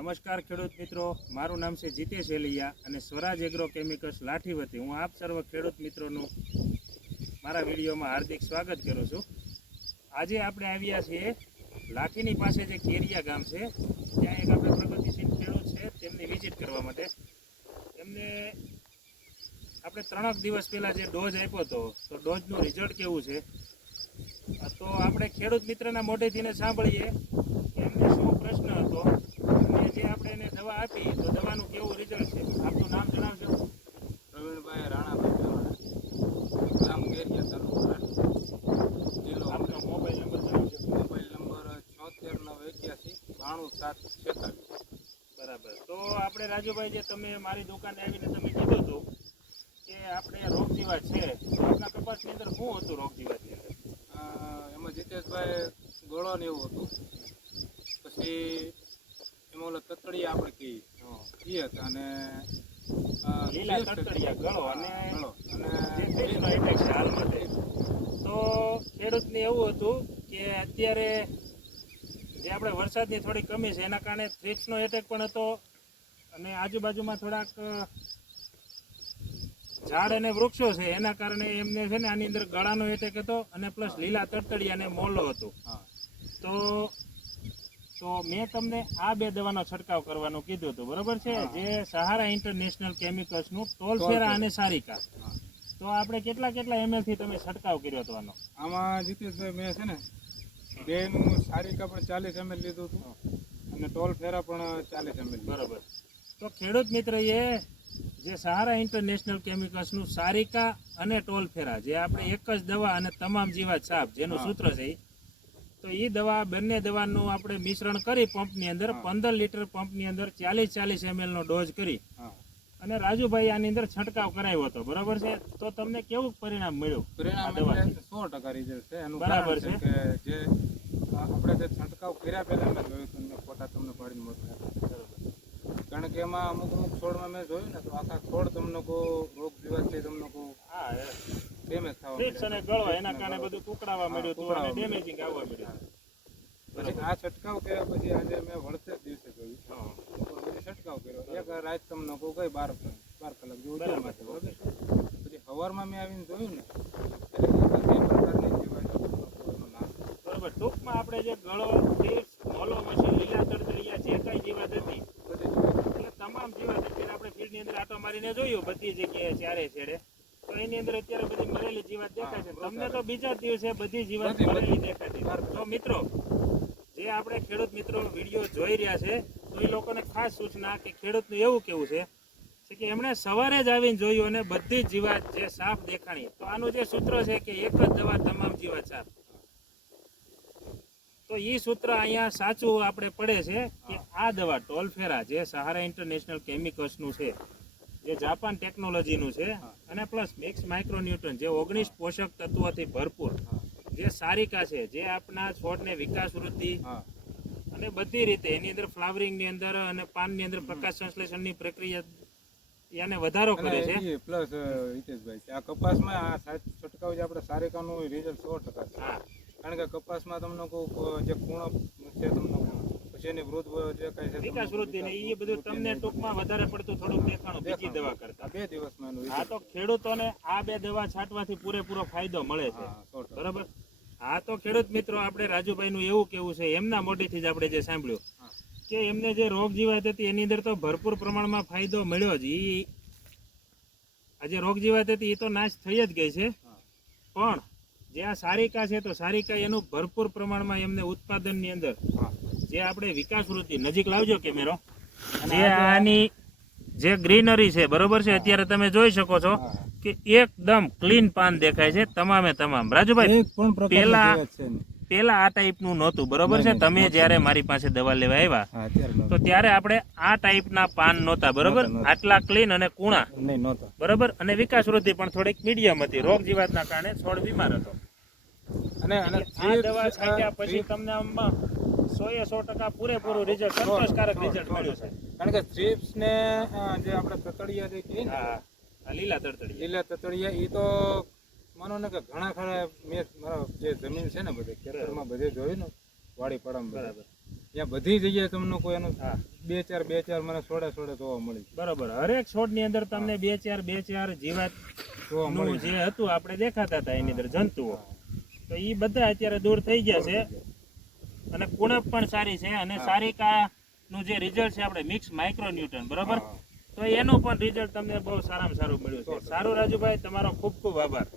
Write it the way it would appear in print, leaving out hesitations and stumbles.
નમસ્કાર ખેડૂત મિત્રો, મારું નામ છે જીતેશ એલિયા અને સ્વરાજ એગ્રો કેમિકલ્સ લાઠી વતી હું આપ સર્વ ખેડૂત મિત્રોનું મારા વિડીયોમાં હાર્દિક સ્વાગત કરું છું. આજે આપણે આવ્યા છીએ લાઠીની પાસે જે કેરિયા ગામ છે ત્યાં એક આપણે પ્રગતિશીલ ખેડૂત છે તેમની વિઝિટ કરવા માટે. એમને આપણે 3 દિવસ પહેલાં જે ડોઝ આપ્યો હતો તો ડોઝનું રિઝલ્ટ કેવું છે તો આપણે ખેડૂત મિત્રના મોઢેથી સાંભળીએ કે એમને શું પ્રશ્ન હતો અને જે આપણે એને દવા આપી તો દવાનું કેવું રિઝલ્ટ છે. આપનું નામ જણાવજો. પ્રવીણભાઈ રાણાભાઈ ગામ કેરિયા તાલુકો લાઠી જિલ્લો. આપનો મોબાઈલ નંબર જણાવજો. Mobile number 7691815746. બરાબર. તો આપણે રાજુભાઈ જે તમે મારી દુકાને આવીને તમે કીધું હતું કે આપણે રોગ જીવાત છે તો આપણા કપાસની અંદર શું હતું રોગ જીવાતની અંદર? એમાં જીતેશભાઈ ગળો ને એવું હતું. પછી એમાં ઓલા તતડિયા આપણે કહીએ હતા અને લીલા તડતડિયા ગળો અને જે પેલીનો એટેક છે હાલ માટે. તો ખેડૂતને એવું હતું કે અત્યારે જે આપણે વરસાદની થોડી કમી છે એના કારણે થ્રિપ્સનો એટેક પણ હતો અને આજુબાજુમાં થોડાક ઝાડ અને વૃક્ષો છે એના કારણે એમને છે ને આની અંદર ગળાનો એટેક હતો અને પ્લસ લીલા તડતડિયા અને મોલો હતો. તો મેં તમને આ બે દવાનો છંટકાવ કરવાનું કીધું હતું, બરોબર છે, જે સહારા ઇન્ટરનેશનલ કેમિકલ્સનું ટોલફેરા અને સારિકા. તો આપણે કેટલા ml થી તમે છંટકાવ કર્યો હતો આનો? આમાં જીતેશભાઈ મેં છે ને બેનું સારિકા પણ 40 ml લીધું હતું અને ટોલ ફેરા પણ 40 ml. બરોબર. તો ખેડૂત મિત્રએ જે સહારા ઇન્ટરનેશનલ કેમિકલ્સનું સારિકા અને ટોલફેરા જે આપણે એક જ દવા અને તમામ જીવાત સાફ જેનું સૂત્ર છે તો એ દવા બંને દવાનું આપણે મિશ્રણ કરી પંપની અંદર 15 લીટર પંપની અંદર 40 ml નો ડોઝ કરી અને રાજુભાઈ આની અંદર છંટકાવ કરાવ્યો હતો, બરાબર છે. તો તમને કેવું પરિણામ મળ્યું? પરિણામ 100% રિઝલ્ટ છે. એનું બરાબર છે કે જે આપણે જે છંટકાવ કર્યા પહેલા મેં જોયું હતું મેં ફોટા તમને પાડીને મોકલ્યા. કારણ કે એમાં અમુક છોડમાં મેં જોયું ને તો આખા છોડ તમને કો રોગ જીવાતથી તમને કો ડેમેજ થવા થ્રિપ્સ અને ગળો એના કારણે બધું કુકડાવા મળ્યું હતું અને ડેમેજિંગ આવવા મળ્યું. પછી આ છંટકાવ કર્યા પછી આજે મેં વળતે જ દિવસે જોયું પછી છંટકાવ કર્યો. એક રાત તમને કો ગઈ 12 કલાક જેવું જોયું માથે, બરાબર. પછી સવારમાં મેં આવીને જોયું ને એટલે બધી પ્રકારની જીવાતો નાશ. બરાબર. ટૂંકમાં આપણે જે ગળો, થ્રિપ્સ, મોલો, પછી લીલા તડતડિયા જે કઈ જીવાત હતી એટલે તમામ જીવાત અત્યારે આપણે ફીલ્ડની અંદર આટો મારીને જોયું બધી જગ્યાએ ચારે છેડે તો એની અંદર અત્યારે બધી મરેલી જીવાત દેખાય છે. તમને તો બીજા દિવસે બધી જીવાત મરેલી દેખાતી. તો મિત્રો જે આપણે ખેડૂત મિત્રો વિડીયો જોઈ રહ્યા છે તો એ લોકોને ખાસ સૂચના કે ખેડૂતનું એવું કેવું છે કે એમણે સવારે જ આવીને જોયું અને બધી જીવાત જે સાફ દેખાણી. તો આનું જે સૂત્ર છે કે એક જ દવા તમામ જીવાત સાફ. તો એ સૂત્ર અહીંયા સાચું આપણે પડે છે કે આ દવા ટોલફેરા જે સહારા ઇન્ટરનેશનલ કેમિકલ્સનું છે જે જાપાન ટેકનોલોજીનું છે અને પ્લસ મિક્સ માઇક્રોન્યુટ્રન જે 19 પોષક તત્વોથી ભરપૂર જે સારિકા છે જે આપણા છોડને વિકાસ વૃદ્ધિ અને બધી રીતે એની અંદર ફ્લાવરિંગની અંદર અને પાનની અંદર પ્રકાશ સંશ્લેષણની પ્રક્રિયા એને વધારો કરે છે. પ્લસ હિતેશભાઈ આ કપાસમાં આ છંટકાવ જે આપણે સારિકાનું રિઝલ્ટ 100% છે. કારણ કે કપાસમાં તમને જે ખૂણો છે તમને પછી એની વૃદ્ધ જે કઈ છે વિકાસ વૃદ્ધિ ને એ બધું તમને ટૂંકમાં વધારે પડતું થોડુંક દેખાણું બીજી દવા કરતા. 2 દિવસમાં આ તો ખેડૂતોને આ બે દવા છાંટવાથી પૂરેપૂરો ફાયદો મળે છે, બરાબર. આ તો ખેડૂત મિત્રો આપણે રાજુભાઈનું એવું કેવું છે એમના મોઢેથી જ આપણે જે સાંભળ્યું કે એમને જે રોગ જીવાત હતી એની અંદર તો ભરપૂર પ્રમાણમાં ફાયદો મળ્યો જ. આ જે રોગ જીવાત હતી એ તો નાશ થઈ જ ગઈ છે પણ જે આ સારિકા છે તો સારિકા એનું ભરપૂર પ્રમાણમાં એમને ઉત્પાદનની અંદર જે આપણે વિકાસ વૃદ્ધિ નજીક લાવજો કેમેરો જે આની જે ગ્રીનરી છે, બરોબર છે, અત્યારે તમે જોઈ શકો છો કે એકદમ ક્લીન પાન દેખાય છે તમામે તમામ. રાજુભાઈ પેલા આ ટાઈપનું નહોતું, બરોબર છે. તમે જ્યારે મારી પાસે દવા લેવા આવ્યા તો ત્યારે આપણે આ ટાઈપના પાન નહોતા, બરોબર. આટલા ક્લીન અને કુણા બરોબર અને વિકાસ વૃદ્ધિ પણ થોડીક મીડિયમ હતી. રોગ જીવાતના કારણે છોડ બીમાર હતો અને આ દવા છાંટ્યા પછી તમને આમાં 100% પૂરેપૂરું રિઝલ્ટ સંતોષકારક રિઝલ્ટ મળ્યું છે. કારણ કે થ્રિપ્સ ને જે આપણે તતડિયા જે કહીએ ને લીલા તડતડિયા એ તો માનો ને કે ઘણા ખરા મેં મારા જે જમીન છે ને બધે ખેતરમાં બધે જોયું ને વાડી પડામાં બરાબર ત્યાં બધી જગ્યાએ તમને કોઈ એનું હા બે ચાર મને સોડે જોવા મળી બરોબર હરેક છોડ ની અંદર તમને બે ચાર જીવાત જોવા નું મળી જે હતું આપણે દેખાતા હતા એની અંદર જંતુઓ તો એ બધા અત્યારે દૂર થઈ ગયા છે અને કુણપ પણ સારી છે અને સારિકા નું જે રિઝલ્ટ છે આપણે મિક્સ માઇક્રોન્યુટ્રન બરોબર તો એનું પણ રિઝલ્ટ તમને બહુ સારામાં સારું મળ્યું છે સારું રાજુભાઈ તમારો ખૂબ ખૂબ આભાર